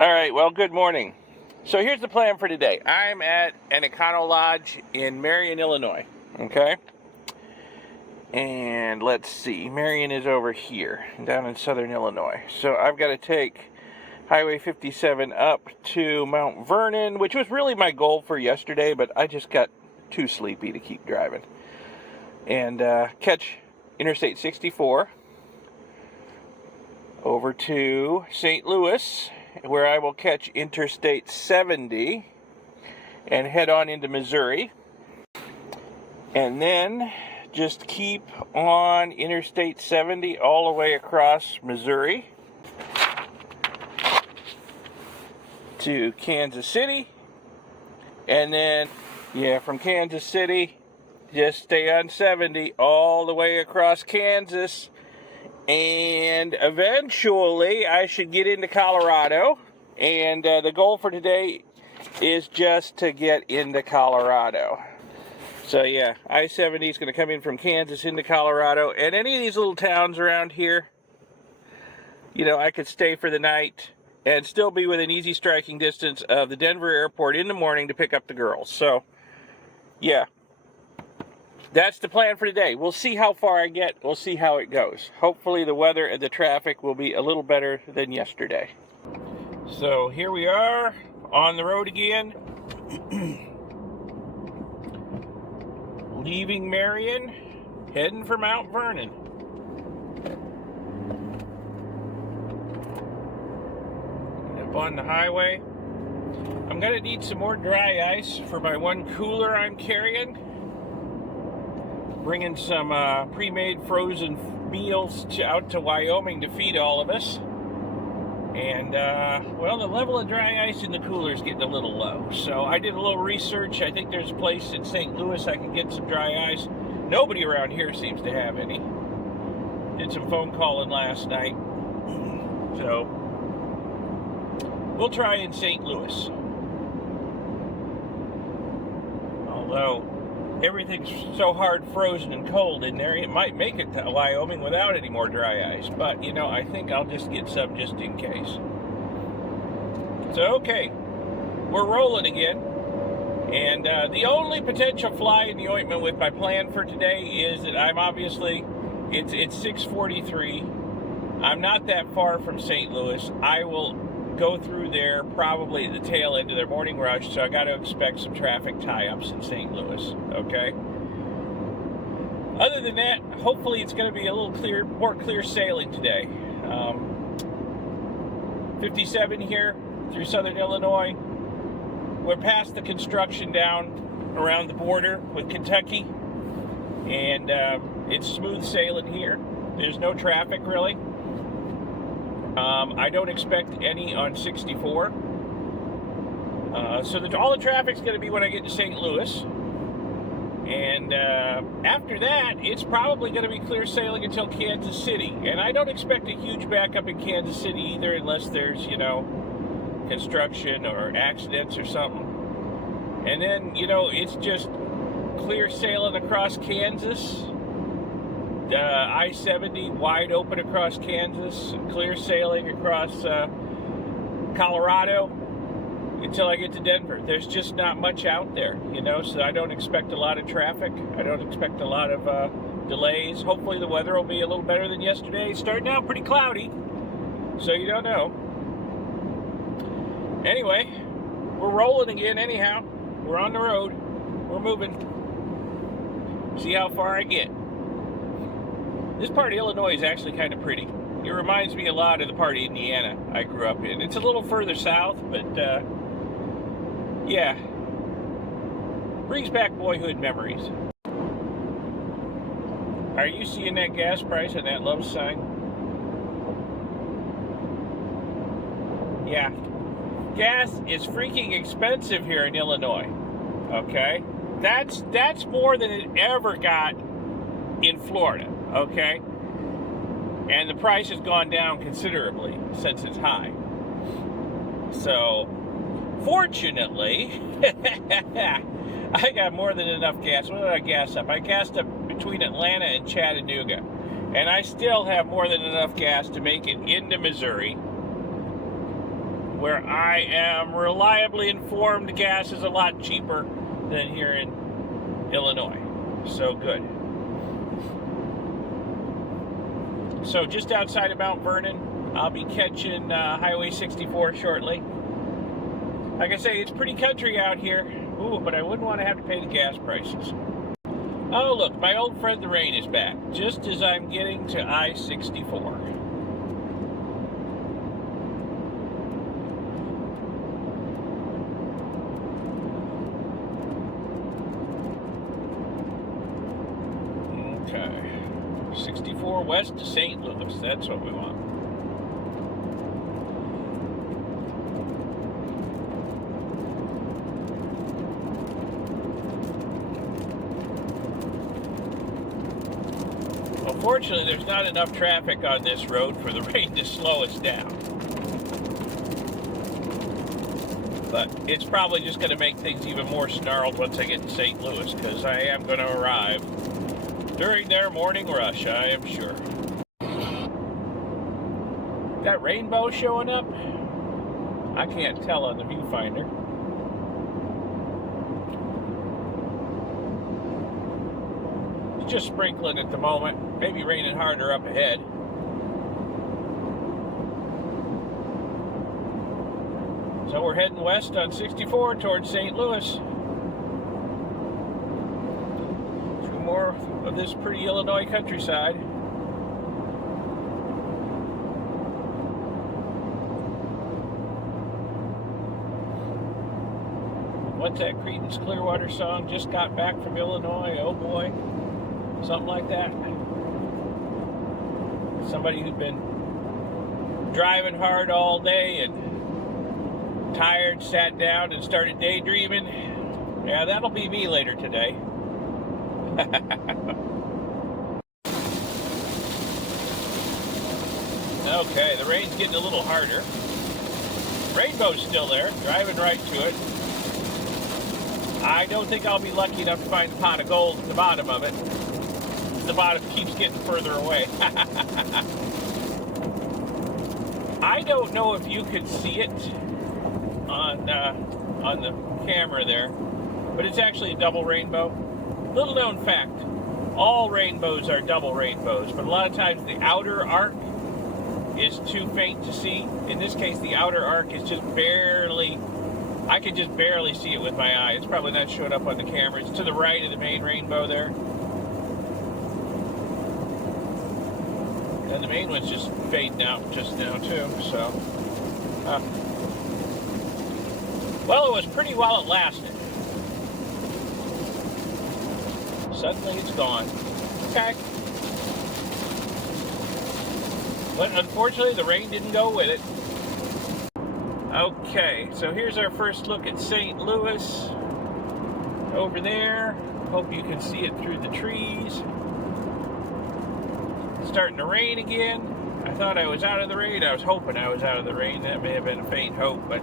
All right, well, good morning. So here's the plan for today. I'm at an Econo Lodge in Marion, Illinois, okay? And let's see, Marion is over here, down in southern Illinois. So I've got to take Highway 57 up to Mount Vernon, which was really my goal for yesterday, but I just got too sleepy to keep driving. And catch Interstate 64 over to St. Louis, where I will catch Interstate 70 and head on into Missouri. And then just keep on Interstate 70 all the way across Missouri to Kansas City. And then, from Kansas City, just stay on 70 all the way across Kansas. And eventually, I should get into Colorado. And the goal for today is just to get into Colorado. So yeah, I-70 is going to come in from Kansas into Colorado. And any of these little towns around here, I could stay for the night and still be within easy striking distance of the Denver airport in the morning to pick up the girls. So, yeah. That's the plan for today. We'll see how far I get. We'll see how it goes. Hopefully the weather and the traffic will be a little better than yesterday. So here we are on the road again. Leaving Marion, heading for Mount Vernon. Up on the highway. I'm going to need some more dry ice for my one cooler I'm carrying. Bringing some pre-made frozen meals out to Wyoming to feed all of us. And, the level of dry ice in the cooler is getting a little low. So I did a little research. I think there's a place in St. Louis I can get some dry ice. Nobody around here seems to have any. Did some phone calling last night. So we'll try in St. Louis. Although everything's so hard frozen and cold in there, it might make it to Wyoming without any more dry ice. But, I think I'll just get some just in case. So, okay, we're rolling again. And the only potential fly in the ointment with my plan for today is that I'm obviously, it's 6:43. I'm not that far from St. Louis. I will go through there probably at the tail end of their morning rush, so I got to expect some traffic tie-ups in St. Louis, okay? Other than that, hopefully it's going to be a little more clear sailing today. 57 here through southern Illinois. We're past the construction down around the border with Kentucky, and it's smooth sailing here. There's no traffic really. I don't expect any on 64. So all the traffic's going to be when I get to St. Louis. And after that, it's probably going to be clear sailing until Kansas City. And I don't expect a huge backup in Kansas City either, unless there's, construction or accidents or something. And then, it's just clear sailing across Kansas. I-70 wide open across Kansas, clear sailing across Colorado until I get to Denver. There's just not much out there, so I don't expect a lot of traffic. I don't expect a lot of delays. Hopefully the weather will be a little better than yesterday. It's starting out pretty cloudy, so you don't know. Anyway, we're rolling again anyhow. We're on the road. We're moving. See how far I get. This part of Illinois is actually kind of pretty. It reminds me a lot of the part of Indiana I grew up in. It's a little further south, but yeah. Brings back boyhood memories. Are you seeing that gas price and that love sign? Yeah. Gas is freaking expensive here in Illinois. Okay? That's more than it ever got in Florida. Okay, and the price has gone down considerably since it's high. So, fortunately, I got more than enough gas. What did I gas up? I gassed up between Atlanta and Chattanooga, and I still have more than enough gas to make it into Missouri where I am reliably informed gas is a lot cheaper than here in Illinois. So good. So just outside of Mount Vernon, I'll be catching Highway 64 shortly. Like I say, it's pretty country out here. Ooh, but I wouldn't want to have to pay the gas prices. Oh, look, my old friend the rain is back, just as I'm getting to I-64. Okay. 64 west to St. Louis, that's what we want. Unfortunately, there's not enough traffic on this road for the rain to slow us down. But it's probably just going to make things even more snarled once I get to St. Louis, because I am going to arrive during their morning rush, I am sure. That rainbow showing up? I can't tell on the viewfinder. It's just sprinkling at the moment. Maybe raining harder up ahead. So we're heading west on 64 towards St. Louis. Through more of this pretty Illinois countryside. What's that Creedence Clearwater song? Just got back from Illinois, oh boy. Something like that. Somebody who'd been driving hard all day and tired, sat down and started daydreaming. Yeah, that'll be me later today. Okay, the rain's getting a little harder. Rainbow's still there, driving right to it. I don't think I'll be lucky enough to find a pot of gold at the bottom of it. The bottom keeps getting further away. I don't know if you could see it on the camera there, but it's actually a double rainbow. Little known fact, all rainbows are double rainbows, but a lot of times the outer arc is too faint to see. In this case, the outer arc is just barely, I can just barely see it with my eye. It's probably not showing up on the camera. It's to the right of the main rainbow there. And the main one's just fading out just now too, so. Well, it was pretty while it lasted. Suddenly it's gone. Okay. But unfortunately, the rain didn't go with it. Okay, so here's our first look at St. Louis. Over there. Hope you can see it through the trees. It's starting to rain again. I thought I was out of the rain. I was hoping I was out of the rain. That may have been a faint hope, but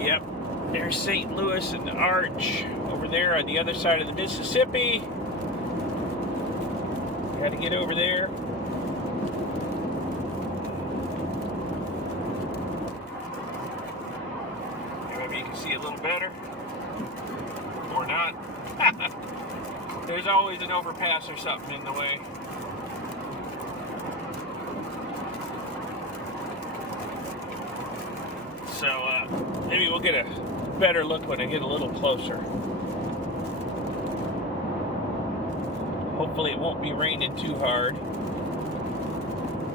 yep. There's St. Louis and the Arch over there on the other side of the Mississippi. Got to get over there. Maybe you can see a little better. Or not. There's always an overpass or something in the way. So maybe we'll get a better look when I get a little closer. Hopefully it won't be raining too hard.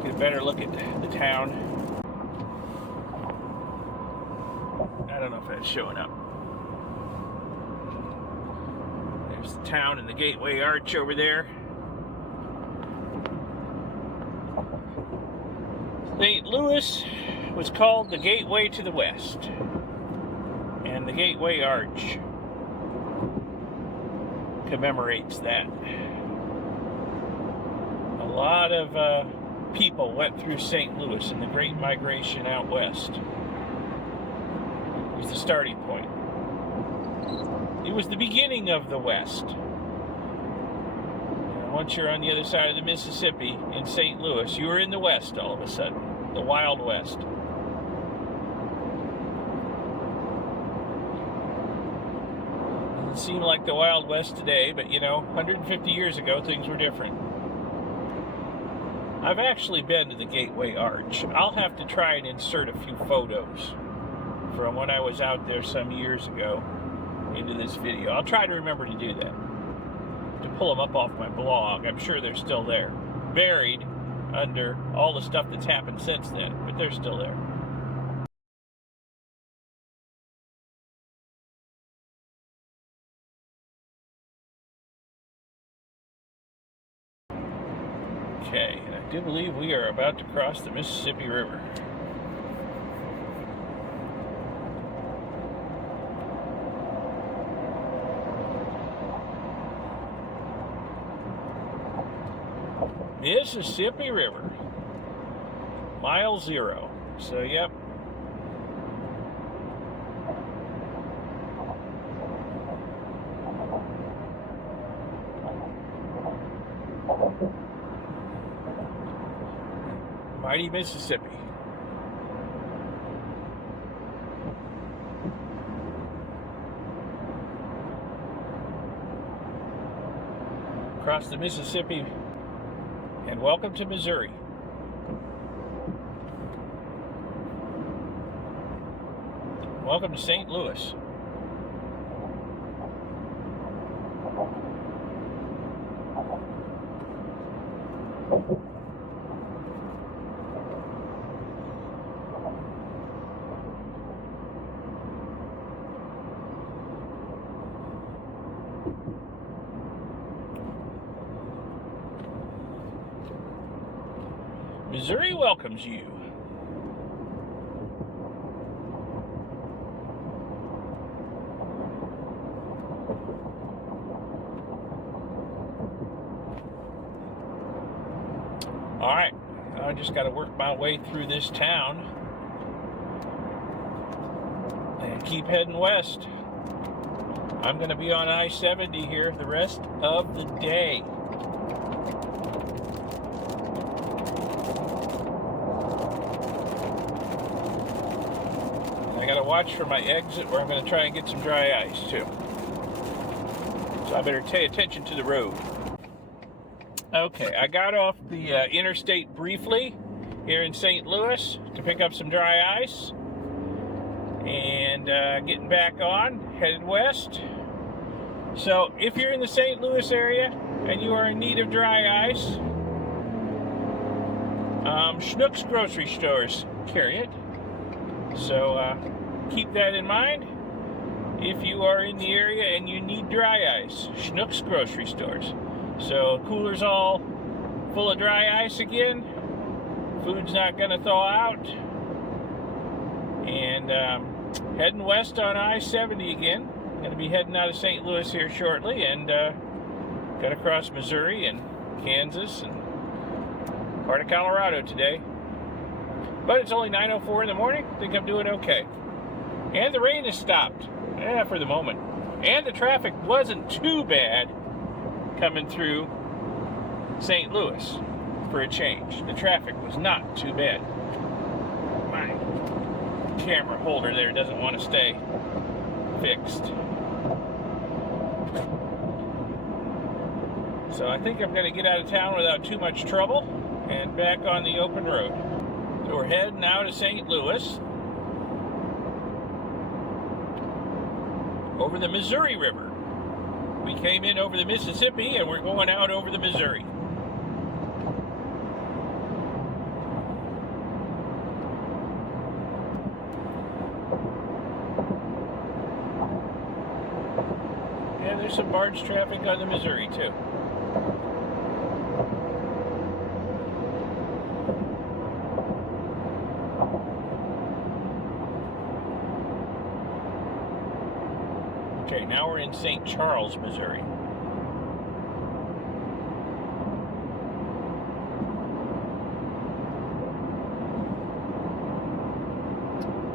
Get a better look at the town. I don't know if that's showing up. There's the town and the Gateway Arch over there. St. Louis was called the Gateway to the West. And the Gateway Arch commemorates that. A lot of people went through St. Louis in the Great Migration out west. It was the starting point. It was the beginning of the West. Once you're on the other side of the Mississippi in St. Louis, you were in the West all of a sudden. the Wild West. Doesn't seem like the Wild West today, but 150 years ago, things were different. I've actually been to the Gateway Arch. I'll have to try and insert a few photos from when I was out there some years ago into this video. I'll try to remember to do that. To pull them up off my blog. I'm sure they're still there. Buried under all the stuff that's happened since then, but they're still there. Okay, and I do believe we are about to cross the Mississippi River. Mississippi River. Mile 0. So, yep. Mighty Mississippi. Across the Mississippi, and welcome to Missouri. Welcome to St. Louis. Missouri welcomes you. All right, I just got to work my way through this town and keep heading west. I'm going to be on I-70 here the rest of the day. I gotta watch for my exit where I'm gonna try and get some dry ice too. So I better pay attention to the road. Okay, I got off the interstate briefly here in St. Louis to pick up some dry ice. And getting back on, headed west. So if you're in the St. Louis area and you are in need of dry ice, Schnucks grocery stores carry it. So keep that in mind. If you are in the area and you need dry ice, Schnucks grocery stores. So coolers all full of dry ice again. Food's not going to thaw out. And heading west on I-70 again. Going to be heading out of St. Louis here shortly, and got to cross Missouri and Kansas and part of Colorado today. But it's only 9:04 in the morning. I think I'm doing okay. And the rain has stopped. Yeah, for the moment. And the traffic wasn't too bad coming through St. Louis for a change. The traffic was not too bad. My camera holder there doesn't want to stay fixed. So I think I'm going to get out of town without too much trouble and back on the open road. So we're heading out to St. Louis over the Missouri River. We came in over the Mississippi and we're going out over the Missouri. Yeah, there's some barge traffic on the Missouri too. Okay, now we're in St. Charles, Missouri.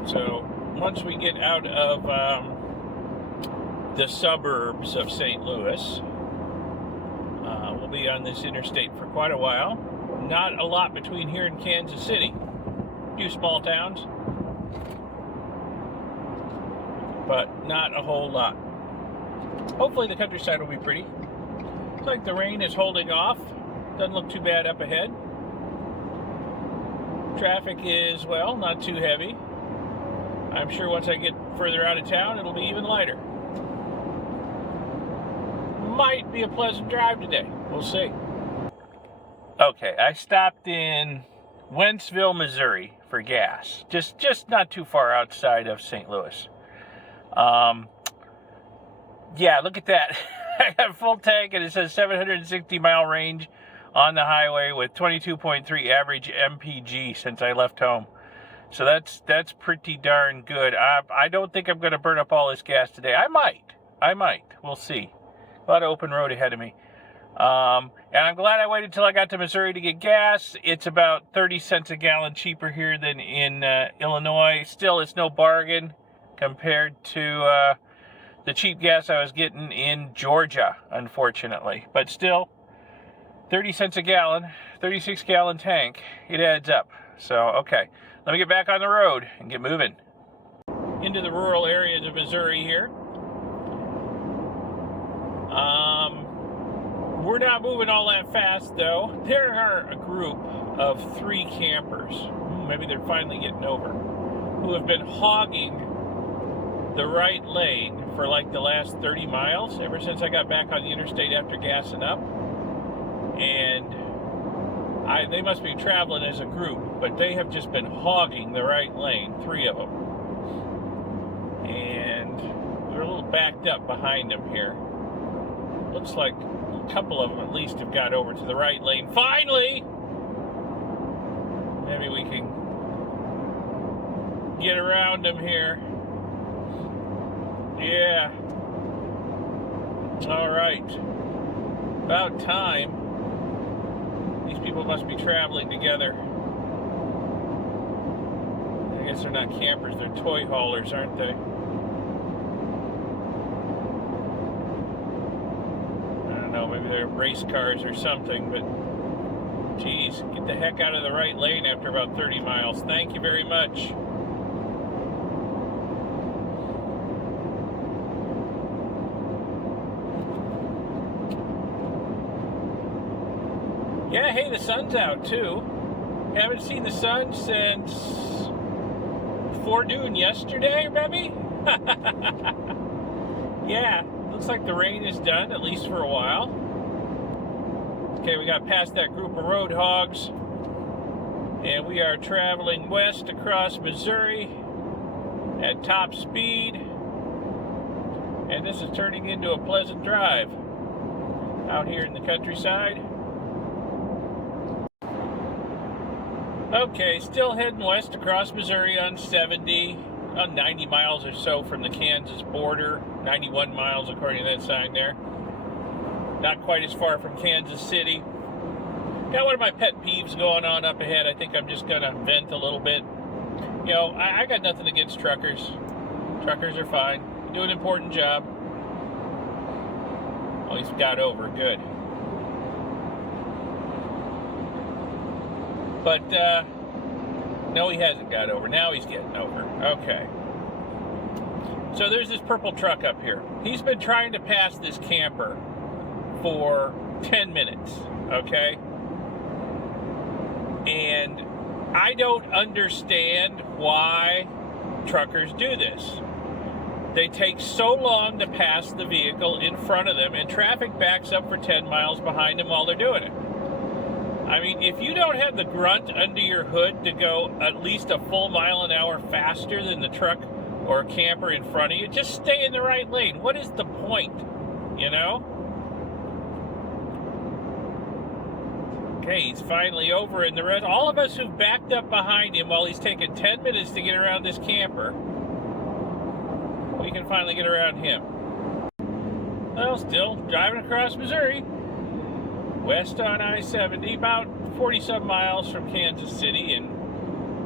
So, once we get out of the suburbs of St. Louis, we'll be on this interstate for quite a while. Not a lot between here and Kansas City. A few small towns, but not a whole lot. Hopefully the countryside will be pretty. Looks like the rain is holding off. Doesn't look too bad up ahead. Traffic is, well, not too heavy. I'm sure once I get further out of town, it'll be even lighter. Might be a pleasant drive today. We'll see. Okay, I stopped in Wentzville, Missouri for gas. Just not too far outside of St. Louis. Yeah, look at that. I got a full tank and it says 760 mile range on the highway with 22.3 average MPG since I left home. So that's pretty darn good. I don't think I'm going to burn up all this gas today. I might. We'll see. A lot of open road ahead of me. And I'm glad I waited till I got to Missouri to get gas. It's about 30 cents a gallon cheaper here than in Illinois. Still, it's no bargain compared to the cheap gas I was getting in Georgia, unfortunately. But still, 30 cents a gallon, 36 gallon tank, it adds up. So, okay, let me get back on the road and get moving. Into the rural areas of Missouri here. We're not moving all that fast, though. There are a group of 3 campers, maybe they're finally getting over, who have been hogging the right lane for like the last 30 miles, ever since I got back on the interstate after gassing up. And they must be traveling as a group, but they have just been hogging the right lane, 3 of them. And we're a little backed up behind them here. Looks like a couple of them at least have got over to the right lane. Finally! Maybe we can get around them here. Yeah. All right. About time. These people must be traveling together. I guess they're not campers, they're toy haulers, aren't they? I don't know, maybe they're race cars or something, but geez, get the heck out of the right lane after about 30 miles. Thank you very much. Yeah, hey, the sun's out too. Haven't seen the sun since before noon yesterday, maybe? Yeah, looks like the rain is done, at least for a while. Okay, we got past that group of road hogs, and we are traveling west across Missouri at top speed, and this is turning into a pleasant drive out here in the countryside. Okay, still heading west across Missouri on 70, about 90 miles or so from the Kansas border, 91 miles according to that sign there. Not quite as far from Kansas City. Got one of my pet peeves going on up ahead. I think I'm just going to vent a little bit. You know, I got nothing against truckers. Truckers are fine. They do an important job. Oh, he's got over. Good. But, no, he hasn't got over. Now he's getting over. Okay. So there's this purple truck up here. He's been trying to pass this camper for 10 minutes, okay? And I don't understand why truckers do this. They take so long to pass the vehicle in front of them, and traffic backs up for 10 miles behind them while they're doing it. I mean, if you don't have the grunt under your hood to go at least a full mile an hour faster than the truck or camper in front of you, just stay in the right lane. What is the point, you know? Okay, he's finally over, and the rest, all of us who've backed up behind him while he's taken 10 minutes to get around this camper, we can finally get around him. Well, still driving across Missouri. West on I-70, about 40-some miles from Kansas City, and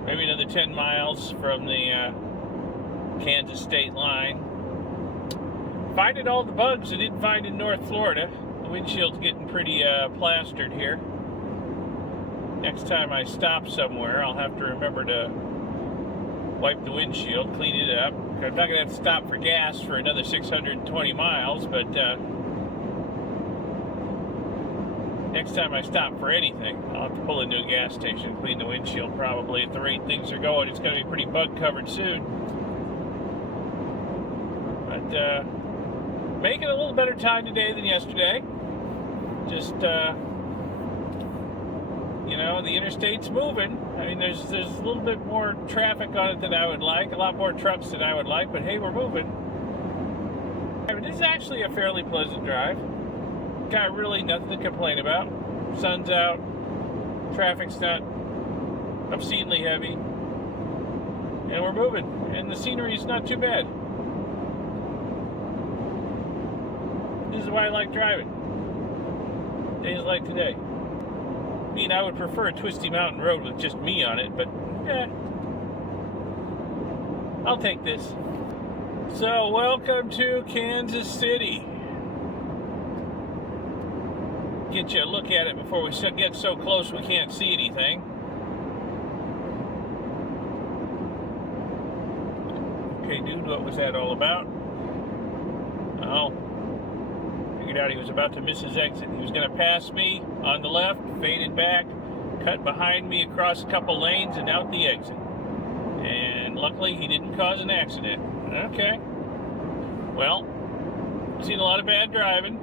maybe another 10 miles from the Kansas state line. Finding all the bugs I didn't find in North Florida. The windshield's getting pretty plastered here. Next time I stop somewhere, I'll have to remember to wipe the windshield, clean it up. I'm not going to have to stop for gas for another 620 miles, but next time I stop for anything, I'll have to pull into a gas station, clean the windshield probably. At the rate things are going, it's going to be pretty bug covered soon. But making a little better time today than yesterday. Just you know, the interstate's moving. I mean, there's a little bit more traffic on it than I would like, a lot more trucks than I would like, but hey, we're moving. I mean, this is actually a fairly pleasant drive. Got really nothing to complain about. Sun's out, traffic's not obscenely heavy, and we're moving, and the scenery's not too bad. This is why I like driving. Days like today. I mean, I would prefer a twisty mountain road with just me on it, but I'll take this. So, welcome to Kansas City. Get you a look at it before we get so close we can't see anything. Okay, dude, what was that all about? Oh. Figured out he was about to miss his exit. He was going to pass me on the left, faded back, cut behind me across a couple lanes and out the exit. And luckily he didn't cause an accident. Okay. Well, seen a lot of bad driving.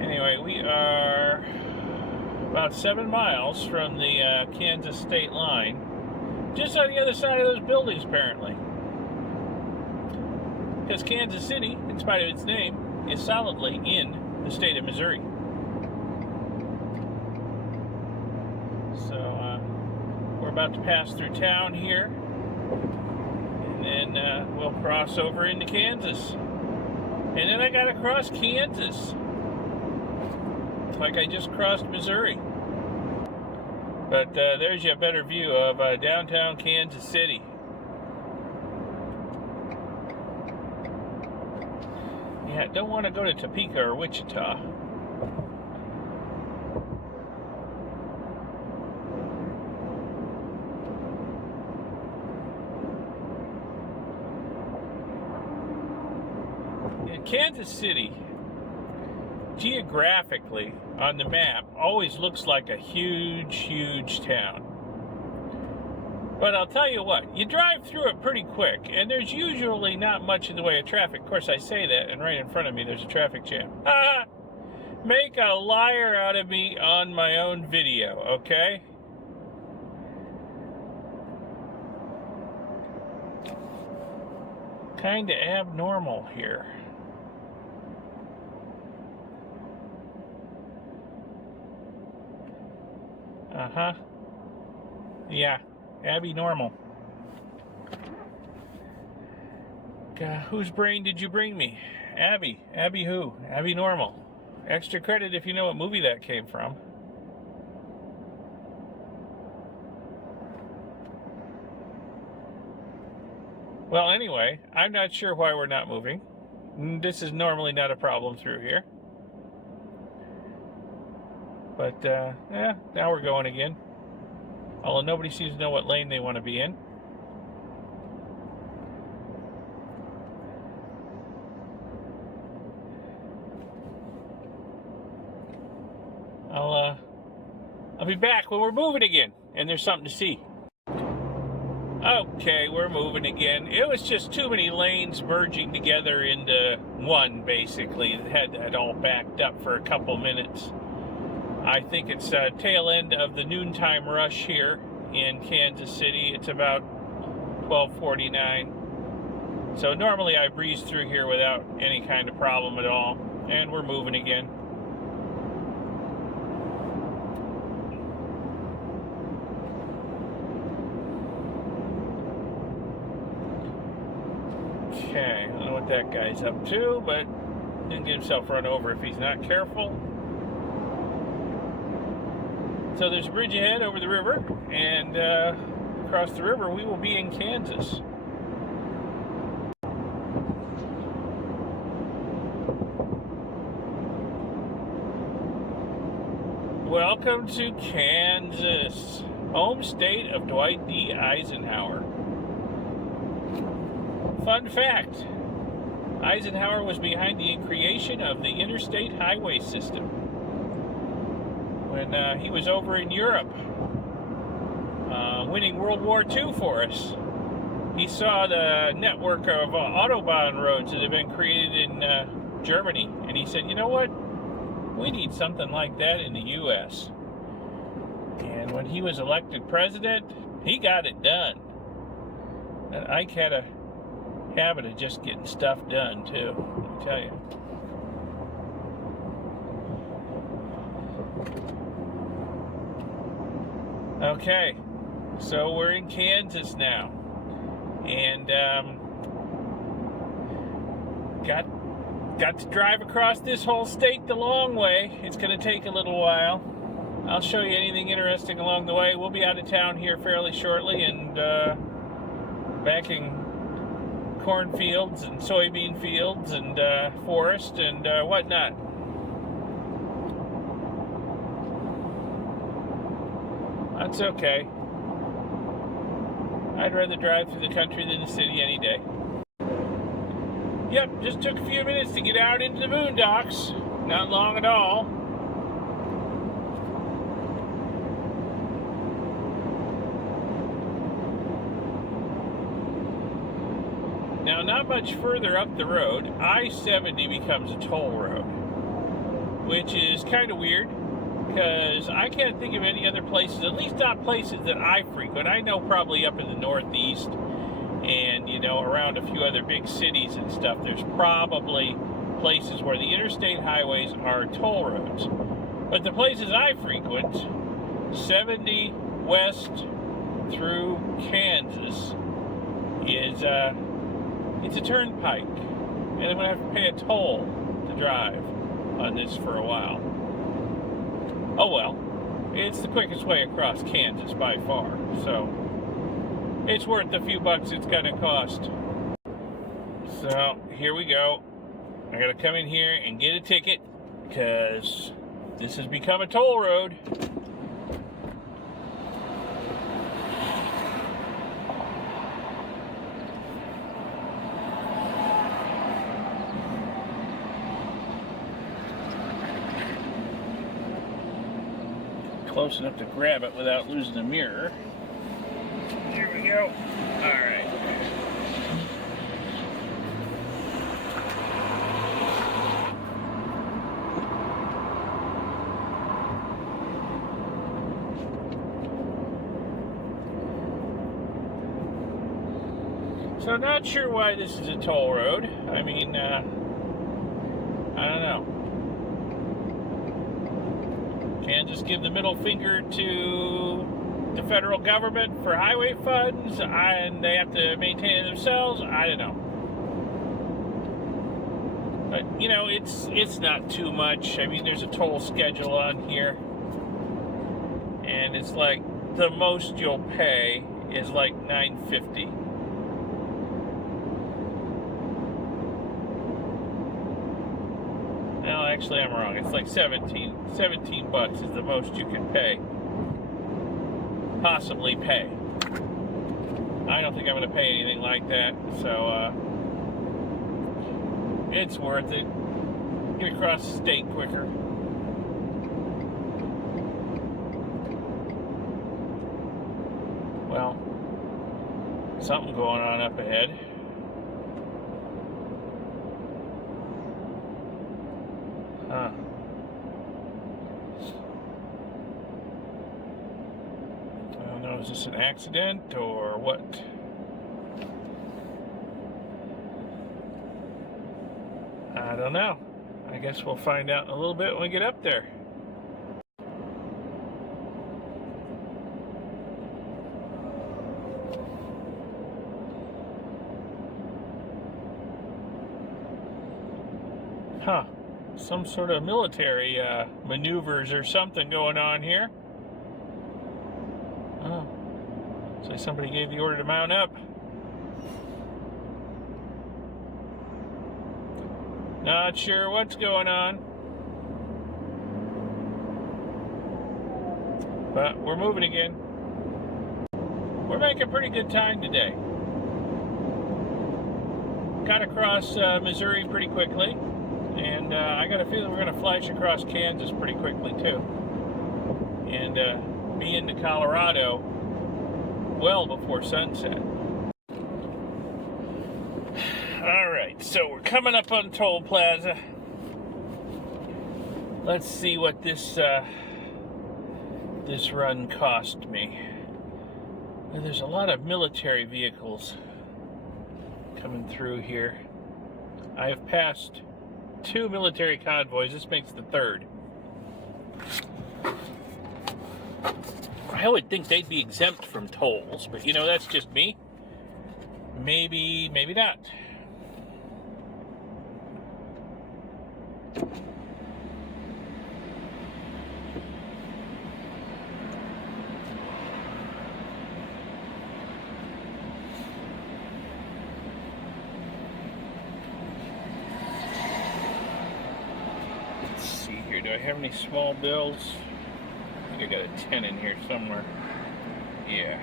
Anyway, we are about 7 miles from the Kansas state line. Just on the other side of those buildings, apparently. Because Kansas City, in spite of its name, is solidly in the state of Missouri. So, we're about to pass through town here. And then we'll cross over into Kansas. And then I gotta cross Kansas. It's like I just crossed Missouri. But there's your better view of downtown Kansas City. Yeah, don't want to go to Topeka or Wichita. Yeah, Kansas City, geographically, on the map, always looks like a huge, huge town. But I'll tell you what, you drive through it pretty quick, and there's usually not much in the way of traffic. Of course, I say that, and right in front of me there's a traffic jam. Make a liar out of me on my own video, okay? Kinda abnormal here. Uh-huh. Yeah, Abby normal. Whose brain did you bring me? Abby. Abby who? Abby normal. Extra credit if you know what movie that came from. Well, anyway, I'm not sure why we're not moving. This is normally not a problem through here. But, yeah, now we're going again. Although nobody seems to know what lane they want to be in. I'll be back when we're moving again, and there's something to see. Okay, we're moving again. It was just too many lanes merging together into one, basically. It had that all backed up for a couple minutes. I think it's tail end of the noontime rush here in Kansas City. It's about 12:49. So normally I breeze through here without any kind of problem at all. And we're moving again. Okay, I don't know what that guy's up to, but he'll get himself run over if he's not careful. So there's a bridge ahead over the river, and across the river we will be in Kansas. Welcome to Kansas, home state of Dwight D. Eisenhower. Fun fact, Eisenhower was behind the creation of the interstate highway system when he was over in Europe winning World War II for us. He saw the network of Autobahn roads that had been created in Germany, and he said, you know what? We need something like that in the U.S. And when he was elected president, he got it done. And Ike had a habit of just getting stuff done, too, let me tell you. Okay, so we're in Kansas now. And got to drive across this whole state the long way. It's going to take a little while. I'll show you anything interesting along the way. We'll be out of town here fairly shortly and back in cornfields and soybean fields and forest and whatnot. That's okay. I'd rather drive through the country than the city any day. Yep, just took a few minutes to get out into the boondocks. Not long at all. Now, not much further up the road, I-70 becomes a toll road, which is kind of weird because I can't think of any other places, at least not places that I frequent. I know probably up in the Northeast and, you know, around a few other big cities and stuff, there's probably places where the interstate highways are toll roads. But the places I frequent, 70 west through Kansas, is it's a turnpike, and I'm going to have to pay a toll to drive on this for a while. Oh well, it's the quickest way across Kansas by far, so it's worth the few bucks it's going to cost. So here we go. I got to come in here and get a ticket because this has become a toll road. Close enough to grab it without losing the mirror. Here we go. All right. So not sure why this is a toll road. I mean, I don't know. Can't just give the middle finger to the federal government for highway funds and they have to maintain it themselves. I don't know. But, you know, it's not too much. I mean, there's a toll schedule on here. And it's like the most you'll pay is like $9.50. No, actually I'm wrong. It's like 17 bucks is the most you can pay. Possibly pay. I don't think I'm going to pay anything like that, so it's worth it. Get across the state quicker. Well, something going on up ahead. Huh. I don't know, is this an accident or what? I don't know. I guess we'll find out in a little bit when we get up there. Huh. Some sort of military maneuvers or something going on here. Oh. So somebody gave the order to mount up. Not sure what's going on. But we're moving again. We're making pretty good time today. Got across Missouri pretty quickly, and I got a feeling we're going to flash across Kansas pretty quickly too, and be into Colorado well before sunset. Alright, so we're coming up on Toll Plaza. Let's see what this this run cost me. There's a lot of military vehicles coming through here. I have passed 2 military convoys. This makes the 3rd. I would think they'd be exempt from tolls, but you know, that's just me. Maybe not. Let's see here. Do I have any small bills? I think I got a 10 in here somewhere. Yeah.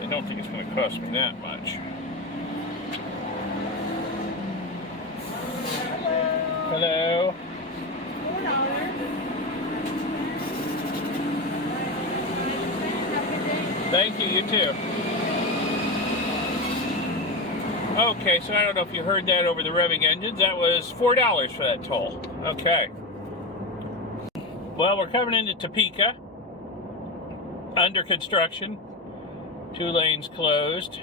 I don't think it's going to cost me that much. Hello. Thank you, you too. Okay, so I don't know if you heard that over the revving engines. That was $4 for that toll. Okay. Well, we're coming into Topeka. Under construction. 2 lanes closed.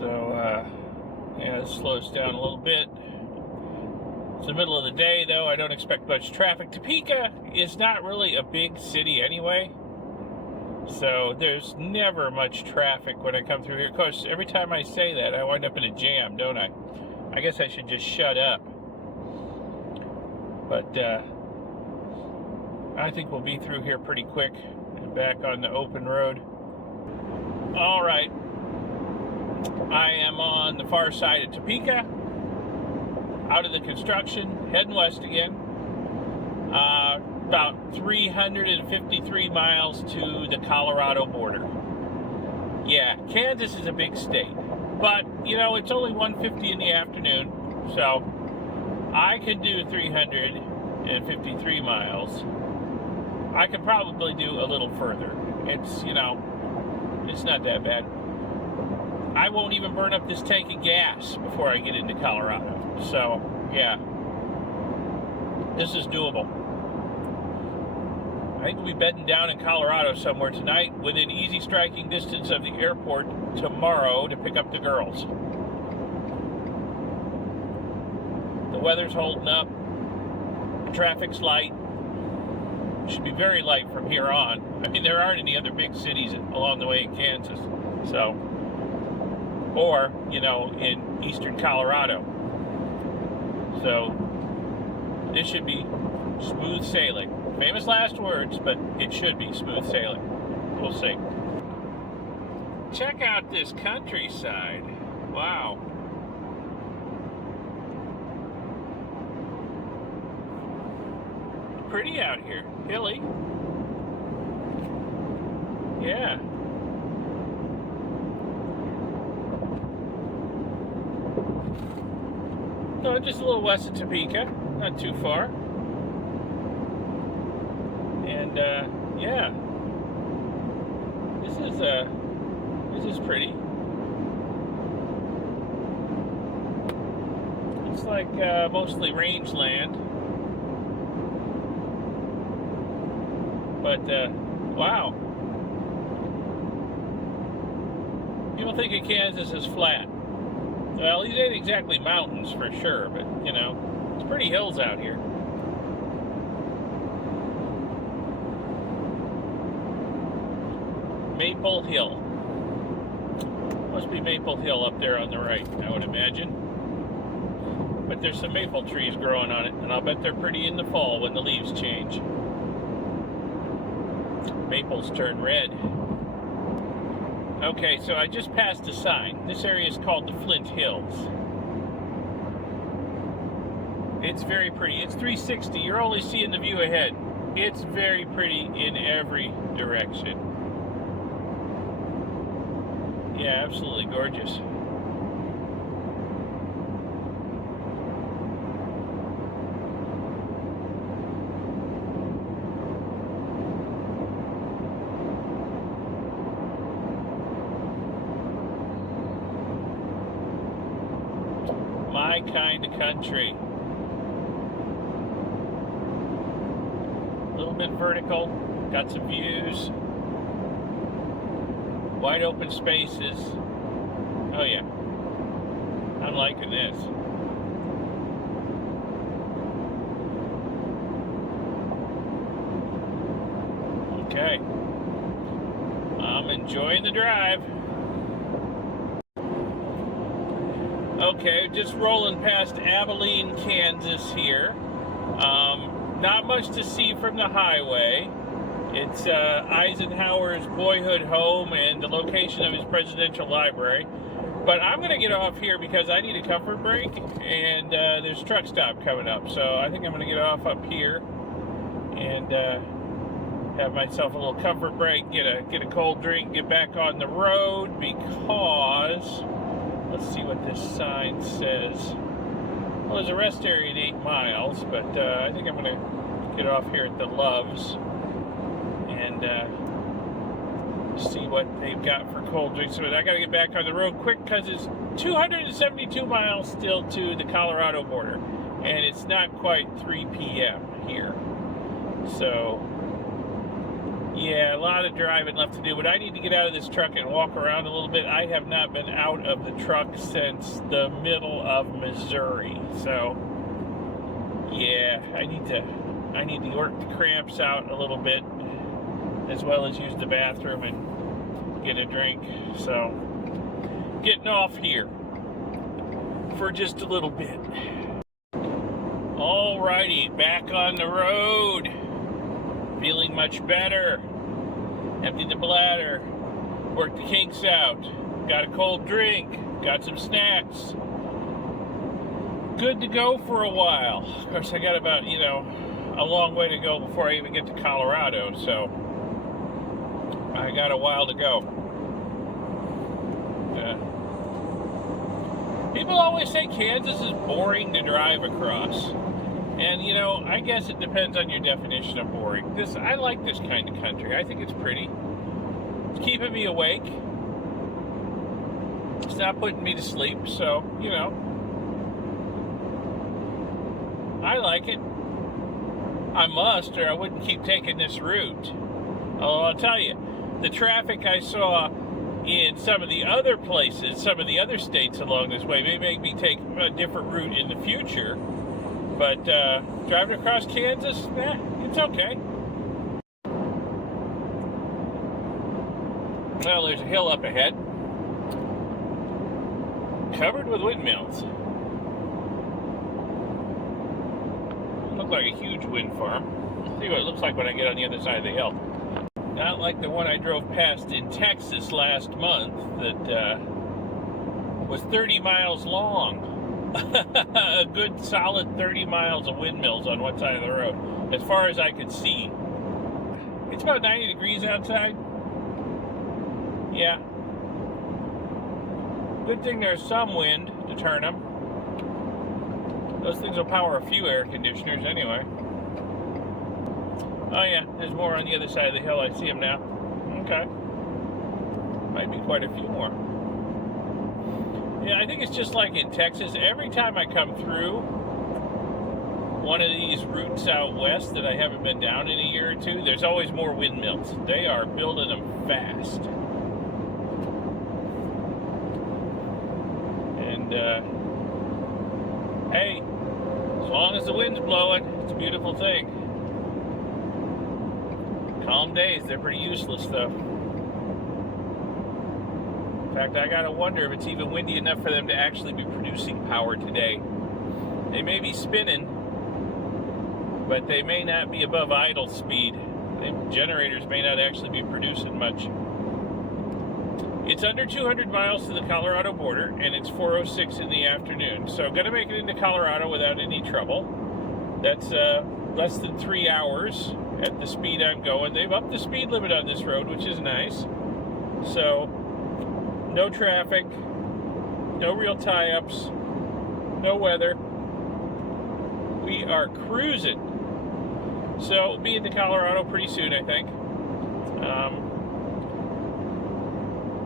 So, yeah, this slows down a little bit. It's the middle of the day, though. I don't expect much traffic. Topeka is not really a big city anyway, so there's never much traffic when I come through here. Of course, every time I say that, I wind up in a jam, don't I? I guess I should just shut up. But, I think we'll be through here pretty quick and back on the open road. All right. I am on the far side of Topeka, out of the construction, heading west again. About 353 miles to the Colorado border. Yeah, Kansas is a big state, but, you know, it's only 1:50 in the afternoon, so I could do 353 miles. I could probably do a little further. It's, you know, it's not that bad. I won't even burn up this tank of gas before I get into Colorado. So, yeah. This is doable. I think we'll be bedding down in Colorado somewhere tonight, within easy striking distance of the airport tomorrow to pick up the girls. The weather's holding up. The traffic's light. It should be very light from here on. I mean, there aren't any other big cities along the way in Kansas. So, or, you know, in eastern Colorado. So, this should be smooth sailing. Famous last words, but it should be smooth sailing. We'll see. Check out this countryside. Wow. Pretty out here. Hilly. Yeah. No, just a little west of Topeka, not too far. And yeah, this is pretty. It's like mostly rangeland, but wow. People think of Kansas as flat. Well, these ain't exactly mountains for sure, but, you know, it's pretty hills out here. Maple Hill. Must be Maple Hill up there on the right, I would imagine. But there's some maple trees growing on it, and I'll bet they're pretty in the fall when the leaves change. Maples turn red. Okay, so I just passed a sign. This area is called the Flint Hills. It's very pretty. It's 360. You're only seeing the view ahead. It's very pretty in every direction. Yeah, absolutely gorgeous. My kind of country. A little bit vertical, got some views, wide open spaces. Oh yeah, I'm liking this. Okay, I'm enjoying the drive. Okay, just rolling past Abilene, Kansas here. Not much to see from the highway. It's Eisenhower's boyhood home and the location of his presidential library. But I'm going to get off here because I need a comfort break, and there's a truck stop coming up. So I think I'm going to get off up here and have myself a little comfort break, get a cold drink, get back on the road because... Let's see what this sign says. Well, there's a rest area at 8 miles, but I think I'm going to get off here at the Loves and see what they've got for cold drinks. So I got to get back on the road quick because it's 272 miles still to the Colorado border, and it's not quite 3 p.m. here. So, yeah, a lot of driving left to do, but I need to get out of this truck and walk around a little bit. I have not been out of the truck since the middle of Missouri. So, yeah, I need to work the cramps out a little bit, as well as use the bathroom and get a drink. So, getting off here for just a little bit. Alrighty, back on the road. Feeling much better. Emptied the bladder. Worked the kinks out. Got a cold drink. Got some snacks. Good to go for a while. Of course, I got about, a long way to go before I even get to Colorado, so I got a while to go. People always say Kansas is boring to drive across. And, I guess it depends on your definition of boring. I like this kind of country. I think it's pretty. It's keeping me awake. It's not putting me to sleep, so, I like it. I must, or I wouldn't keep taking this route. Although I'll tell you, the traffic I saw in some of the other places, some of the other states along this way, may make me take a different route in the future. But driving across Kansas, it's okay. Well, there's a hill up ahead, covered with windmills. Look like a huge wind farm. Let's see what it looks like when I get on the other side of the hill. Not like the one I drove past in Texas last month that was 30 miles long. A good solid 30 miles of windmills on one side of the road, as far as I could see. It's about 90 degrees outside. Yeah. Good thing there's some wind to turn them. Those things will power a few air conditioners anyway. Oh yeah, there's more on the other side of the hill. I see them now. Okay. Might be quite a few more. Yeah, I think it's just like in Texas. Every time I come through one of these routes out west that I haven't been down in a year or two, there's always more windmills. They are building them fast. And, hey, as long as the wind's blowing, it's a beautiful thing. Calm days, they're pretty useless, though. In fact, I gotta wonder if it's even windy enough for them to actually be producing power today. They may be spinning, but they may not be above idle speed. The generators may not actually be producing much. It's under 200 miles to the Colorado border, and it's 4:06 in the afternoon. So I'm going to make it into Colorado without any trouble. That's less than 3 hours at the speed I'm going. They've upped the speed limit on this road, which is nice. So, no traffic, no real tie-ups, no weather. We are cruising. So, we'll be into Colorado pretty soon, I think.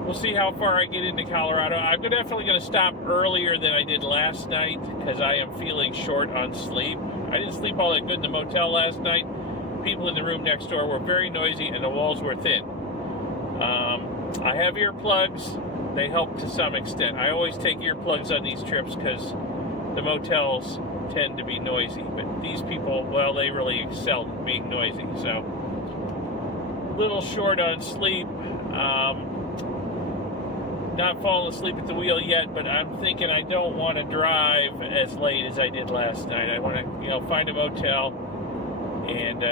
We'll see how far I get into Colorado. I'm definitely going to stop earlier than I did last night because I am feeling short on sleep. I didn't sleep all that good in the motel last night. People in the room next door were very noisy and the walls were thin. I have earplugs. They help to some extent. I always take earplugs on these trips because the motels tend to be noisy. But these people, well, they really excel at being noisy. So, a little short on sleep. Not falling asleep at the wheel yet, but I'm thinking I don't want to drive as late as I did last night. I want to, find a motel and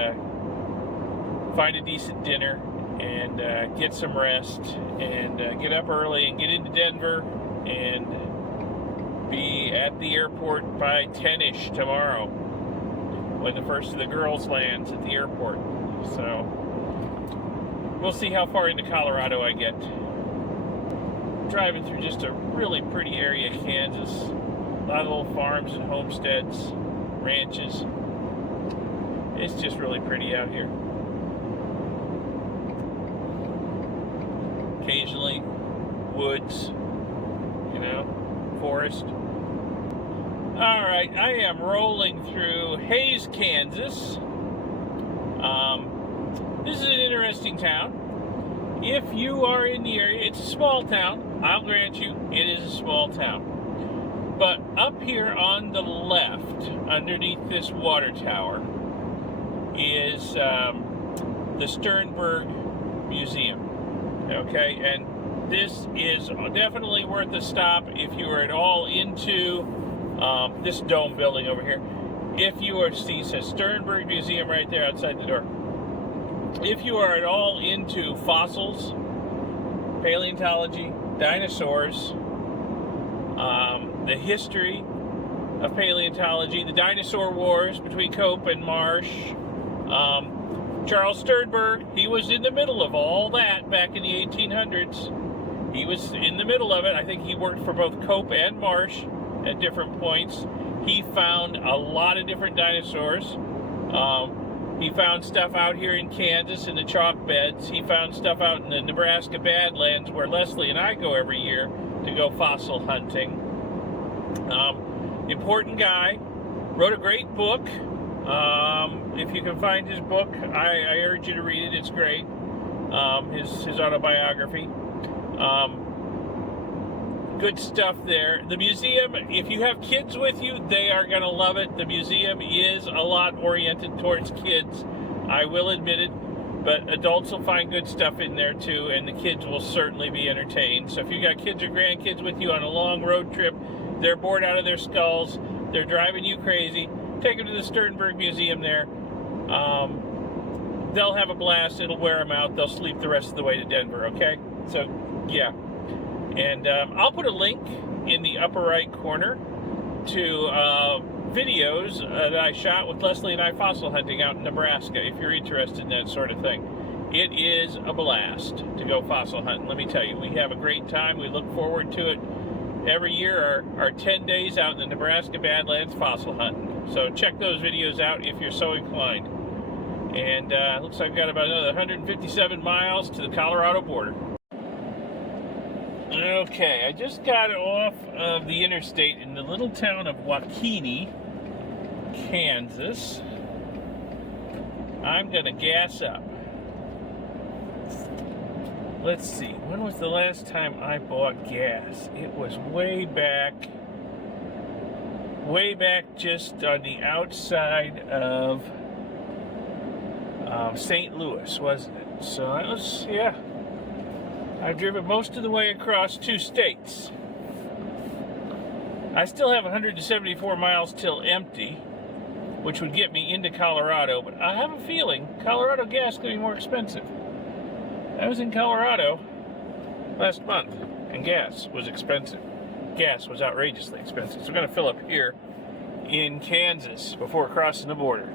find a decent dinner and get some rest and get up early and get into Denver and be at the airport by 10-ish tomorrow when the first of the girls lands at the airport. So we'll see how far into Colorado I get. Driving through just a really pretty area of Kansas. A lot of little farms and homesteads, ranches. It's just really pretty out here. Occasionally, woods, forest. Alright, I am rolling through Hays, Kansas. This is an interesting town. If you are in the area, it's a small town. I'll grant you, it is a small town. But up here on the left, underneath this water tower, is the Sternberg Museum. Okay, and this is definitely worth a stop if you are at all into this dome building over here. If you are, see, it says Sternberg Museum right there outside the door. If you are at all into fossils, paleontology, dinosaurs, the history of paleontology, the dinosaur wars between Cope and Marsh, Charles Sternberg, he was in the middle of all that back in the 1800s. He was in the middle of it. I think he worked for both Cope and Marsh at different points. He found a lot of different dinosaurs. He found stuff out here in Kansas in the chalk beds. He found stuff out in the Nebraska Badlands where Leslie and I go every year to go fossil hunting. Important guy. Wrote a great book. If you can find his book, I urge you to read it. It's great. His autobiography. Good stuff there. The museum, if you have kids with you, they are going to love it. The museum is a lot oriented towards kids. I will admit it. But adults will find good stuff in there too, and the kids will certainly be entertained. So if you got kids or grandkids with you on a long road trip, they're bored out of their skulls, they're driving you crazy, take them to the Sternberg Museum there. They'll have a blast. It'll wear them out. They'll sleep the rest of the way to Denver, okay? So, yeah. And I'll put a link in the upper right corner to videos that I shot with Leslie and I fossil hunting out in Nebraska, if you're interested in that sort of thing. It is a blast to go fossil hunting, let me tell you. We have a great time. We look forward to it every year, our 10 days out in the Nebraska Badlands fossil hunting. So check those videos out if you're so inclined. And looks like I've got about another 157 miles to the Colorado border. Okay, I just got off of the interstate in the little town of Waukene, Kansas. I'm gonna gas up. Let's see, when was the last time I bought gas? It was way back just on the outside of St. Louis, wasn't it? So that was, yeah. I've driven most of the way across 2 states. I still have 174 miles till empty, which would get me into Colorado, but I have a feeling Colorado gas is going to be more expensive. I was in Colorado last month, and gas was expensive. Gas was outrageously expensive. So we're going to fill up here in Kansas before crossing the border.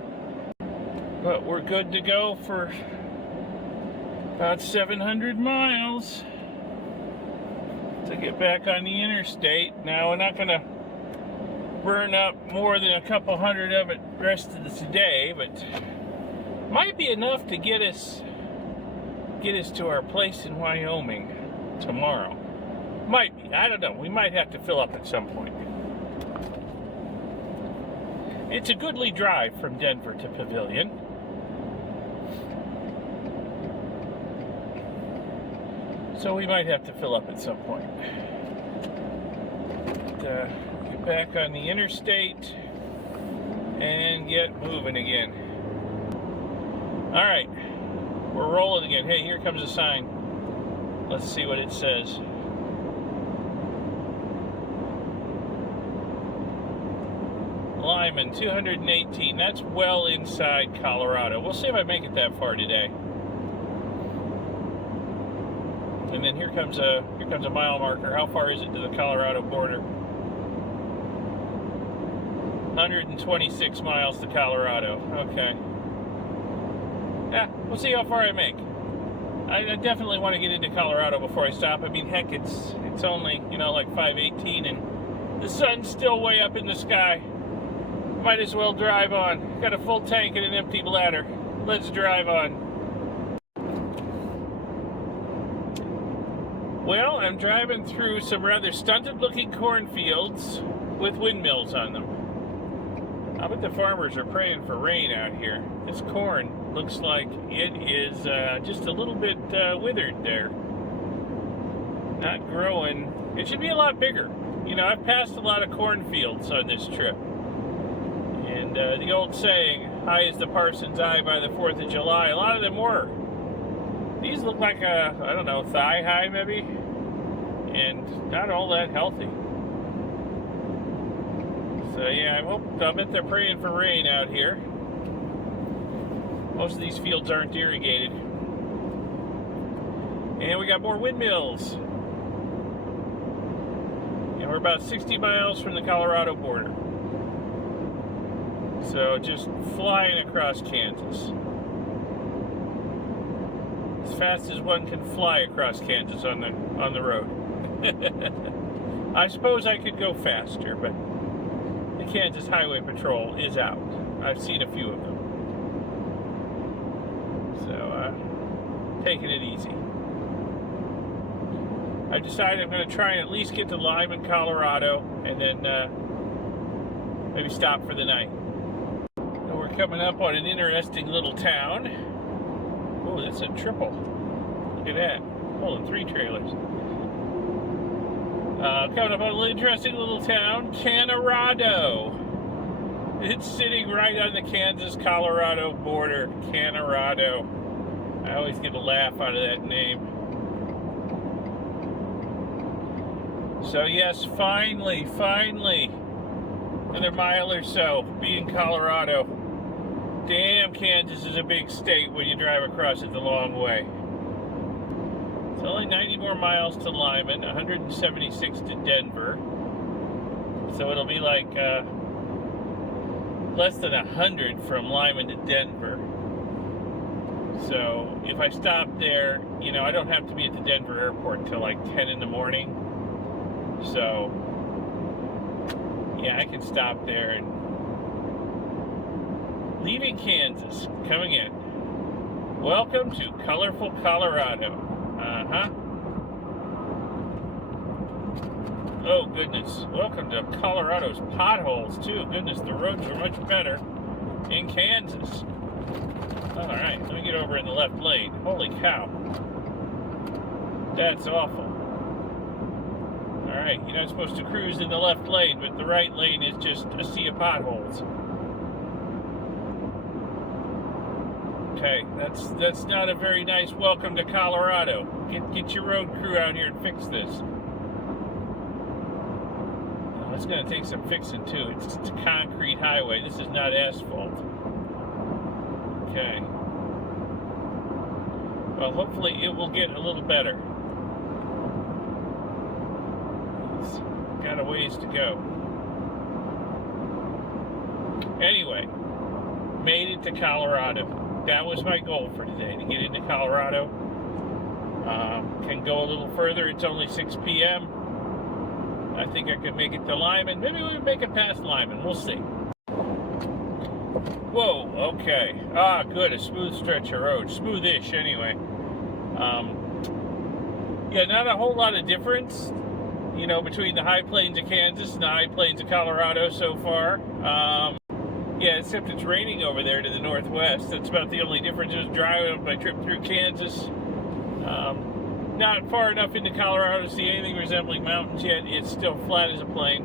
But we're good to go for about 700 miles to get back on the interstate. Now, we're not going to burn up more than a couple hundred of it the rest of the day, but might be enough to get us to our place in Wyoming tomorrow. Might be. I don't know. We might have to fill up at some point. It's a goodly drive from Denver to Pavilion. So we might have to fill up at some point. Get back on the interstate and get moving again. All right, we're rolling again. Hey, here comes a sign. Let's see what it says. Lyman, 218. That's well inside Colorado. We'll see if I make it that far today. And then here comes a mile marker. How far is it to the Colorado border? 126 miles to Colorado. Okay. Yeah, we'll see how far I make. I definitely want to get into Colorado before I stop. I mean, heck, it's only, like 5:18 and the sun's still way up in the sky. Might as well drive on. Got a full tank and an empty bladder. Let's drive on. Well, I'm driving through some rather stunted-looking cornfields with windmills on them. I bet the farmers are praying for rain out here. This corn looks like it is just a little bit withered there. Not growing. It should be a lot bigger. I've passed a lot of cornfields on this trip. And the old saying, high as the parson's eye by the 4th of July, a lot of them were. These look like a, I don't know, thigh high maybe? And not all that healthy. So yeah, I bet they're praying for rain out here. Most of these fields aren't irrigated. And we got more windmills. And we're about 60 miles from the Colorado border. So just flying across Kansas. As fast as one can fly across Kansas on the road. I suppose I could go faster, but the Kansas Highway Patrol is out. I've seen a few of them. So, taking it easy. I decided I'm going to try and at least get to Lyman, Colorado, and then maybe stop for the night. And we're coming up on an interesting little town. Oh, that's a triple. Look at that. Pulling 3 trailers. Coming up on an interesting little town, Colorado. It's sitting right on the Kansas-Colorado border, Colorado. I always get a laugh out of that name. So yes, finally, another mile or so, be in Colorado. Damn, Kansas is a big state when you drive across it the long way. It's only 90 more miles to Lyman, 176 to Denver. So it'll be like less than 100 from Lyman to Denver. So if I stop there, I don't have to be at the Denver airport until like 10 in the morning. So yeah, I can stop there and leaving Kansas, coming in. Welcome to colorful Colorado. Oh, goodness. Welcome to Colorado's potholes, too. Goodness, the roads are much better in Kansas. All right, let me get over in the left lane. Holy cow. That's awful. All right, you're not supposed to cruise in the left lane, but the right lane is just a sea of potholes. Okay, that's not a very nice welcome to Colorado. Get your road crew out here and fix this. Oh, it's going to take some fixing too. It's a concrete highway. This is not asphalt. Okay. Well, hopefully it will get a little better. of ways to go. Anyway, made it to Colorado. That was my goal for today, to get into Colorado. Can go a little further. It's only 6 p.m. I think I could make it to Lyman. Maybe we can make it past Lyman. We'll see. Whoa, okay. Ah, good. A smooth stretch of road. Smoothish, anyway. Yeah, not a whole lot of difference, you know, between the high plains of Kansas and the high plains of Colorado so far. Yeah, except it's raining over there to the northwest. That's about the only difference. Is driving my trip through Kansas. Not far enough into Colorado to see anything resembling mountains yet. It's still flat as a plain.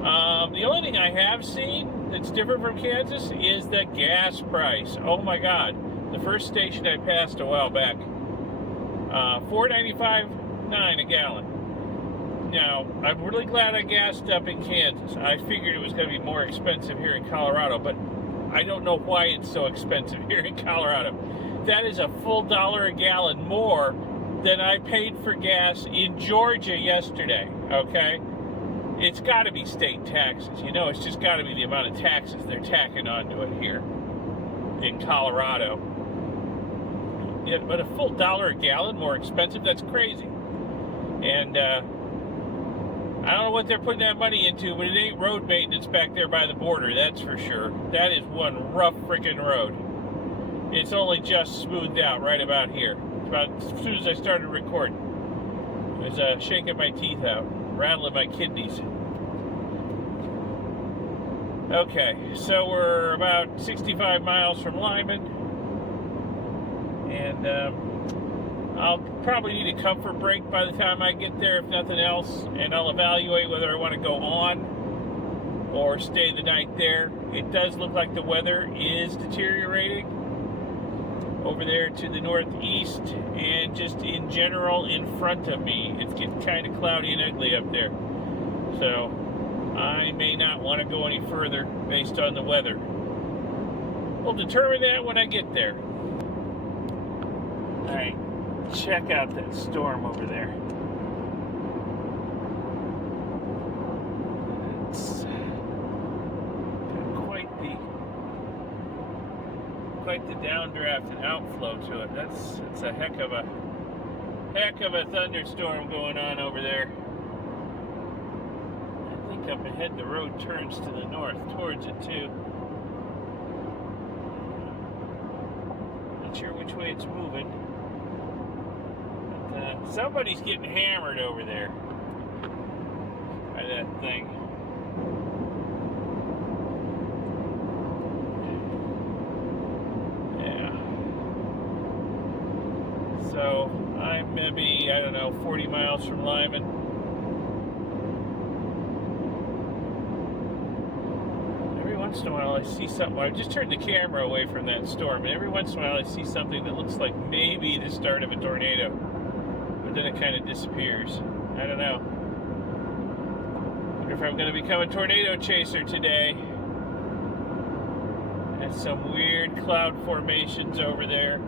The only thing I have seen that's different from Kansas is the gas price. Oh my God. The first station I passed a while back, $4.95.9 a gallon. Now, I'm really glad I gassed up in Kansas. I figured it was going to be more expensive here in Colorado, but I don't know why it's so expensive here in Colorado. That is a full $1 a gallon more than I paid for gas in Georgia yesterday, okay? It's got to be state taxes. You know, it's just got to be the amount of taxes they're tacking onto it here in Colorado. Yeah, but a full $1 a gallon more expensive, that's crazy. And I don't know what they're putting that money into, but it ain't road maintenance back there by the border, that's for sure. That is one rough freaking road. It's only just smoothed out right about here. About as soon as I started recording. I was shaking my teeth out, rattling my kidneys. Okay, so we're about 65 miles from Lyman. And I'll probably need a comfort break by the time I get there, if nothing else. And I'll evaluate whether I want to go on or stay the night there. It does look like the weather is deteriorating over there to the northeast, and just in general in front of me. It's getting kind of cloudy and ugly up there. So I may not want to go any further based on the weather. We'll determine that when I get there. Alright, check out that storm over there. It's quite the downdraft and outflow to it. It's a heck of a thunderstorm going on over there. I think up ahead the road turns to the north towards it too. Not sure which way it's moving. But, somebody's getting hammered over there by that thing. So I'm maybe, I don't know, 40 miles from Lyman. Every once in a while I see something. I just turned the camera away from that storm, and every once in a while I see something that looks like maybe the start of a tornado. But then it kind of disappears. I don't know. Wonder if I'm going to become a tornado chaser today. There's some weird cloud formations over there.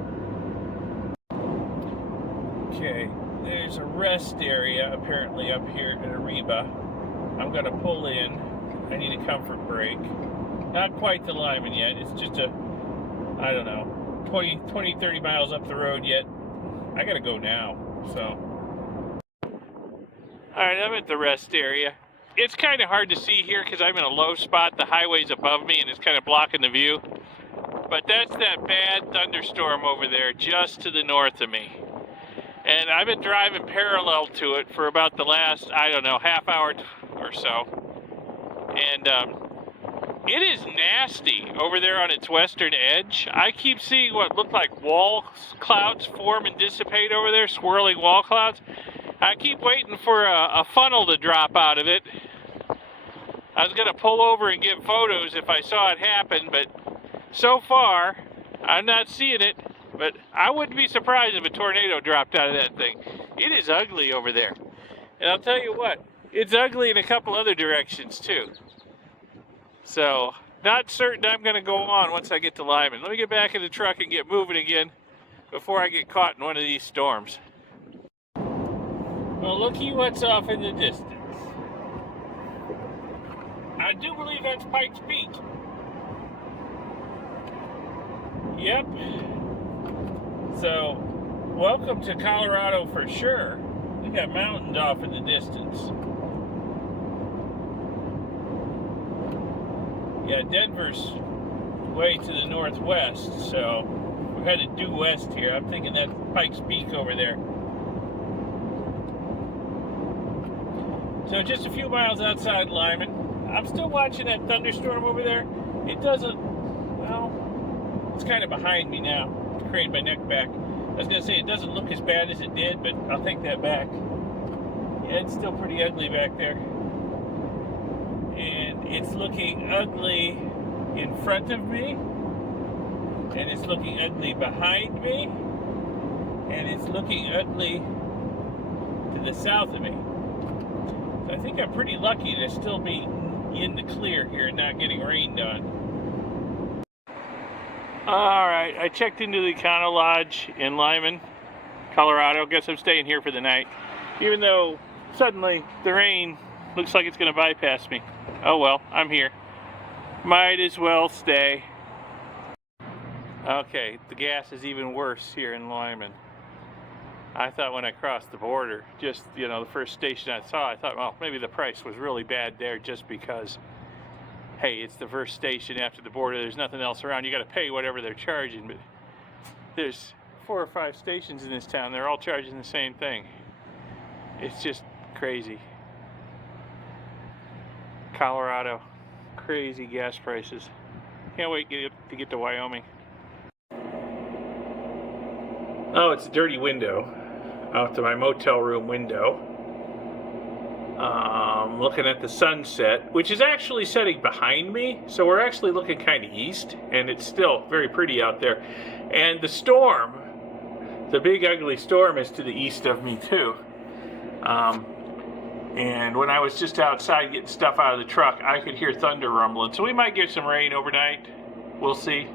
Okay, there's a rest area apparently up here at Ariba. I'm going to pull in. I need a comfort break. Not quite to Lyman yet. It's just a, I don't know, 20, 30 miles up the road yet. I got to go now, so. Alright, I'm at the rest area. It's kind of hard to see here because I'm in a low spot. The highway's above me and it's kind of blocking the view. But that's that bad thunderstorm over there just to the north of me. And I've been driving parallel to it for about the last, I don't know, half hour or so. And it is nasty over there on its western edge. I keep seeing what look like wall clouds form and dissipate over there, swirling wall clouds. I keep waiting for a funnel to drop out of it. I was going to pull over and get photos if I saw it happen, but so far, I'm not seeing it. But I wouldn't be surprised if a tornado dropped out of that thing. It is ugly over there. And I'll tell you what, it's ugly in a couple other directions too. So, not certain I'm going to go on once I get to Lyman. Let me get back in the truck and get moving again before I get caught in one of these storms. Well, looky what's off in the distance. I do believe that's Pikes Peak. Yep. So, welcome to Colorado for sure. We got mountains off in the distance. Yeah, Denver's way to the northwest, so we're headed due west here. I'm thinking that's Pikes Peak over there. So just a few miles outside Lyman. I'm still watching that thunderstorm over there. It doesn't, well, it's kind of behind me now. It's craned my neck back. I was going to say it doesn't look as bad as it did, but I'll take that back. Yeah, it's still pretty ugly back there. And it's looking ugly in front of me. And it's looking ugly behind me. And it's looking ugly to the south of me. So I think I'm pretty lucky to still be in the clear here and not getting rained on. Alright, I checked into the Econo Lodge in Lyman, Colorado. Guess I'm staying here for the night. Even though suddenly the rain looks like it's going to bypass me. Oh well, I'm here. Might as well stay. Okay, the gas is even worse here in Lyman. I thought when I crossed the border, just, you know, the first station I saw, I thought, well, maybe the price was really bad there just because, hey, it's the first station after the border, there's nothing else around, you got to pay whatever they're charging. But there's 4 or 5 stations in this town, they're all charging the same thing. It's just crazy. Colorado, crazy gas prices. Can't wait to get to Wyoming. Oh, it's a dirty window out to my motel room window. Looking at the sunset, which is actually setting behind me, so we're actually looking kind of east, and it's still very pretty out there. And the storm, the big ugly storm, is to the east of me too. And when I was just outside getting stuff out of the truck, I could hear thunder rumbling, so we might get some rain overnight. We'll see.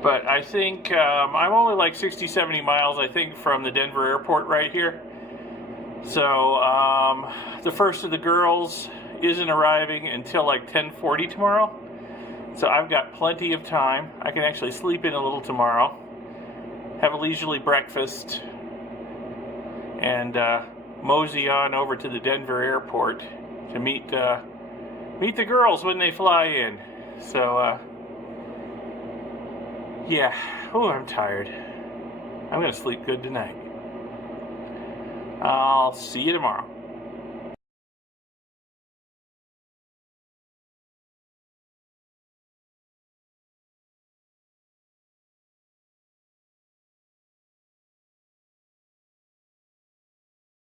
But I think I'm only like 60, 70 miles, I think, from the Denver airport right here. So the first of the girls isn't arriving until like 10:40 tomorrow. So I've got plenty of time. I can actually sleep in a little tomorrow, have a leisurely breakfast, and mosey on over to the Denver airport to meet the girls when they fly in. So yeah, oh, I'm tired. I'm gonna sleep good tonight. I'll see you tomorrow.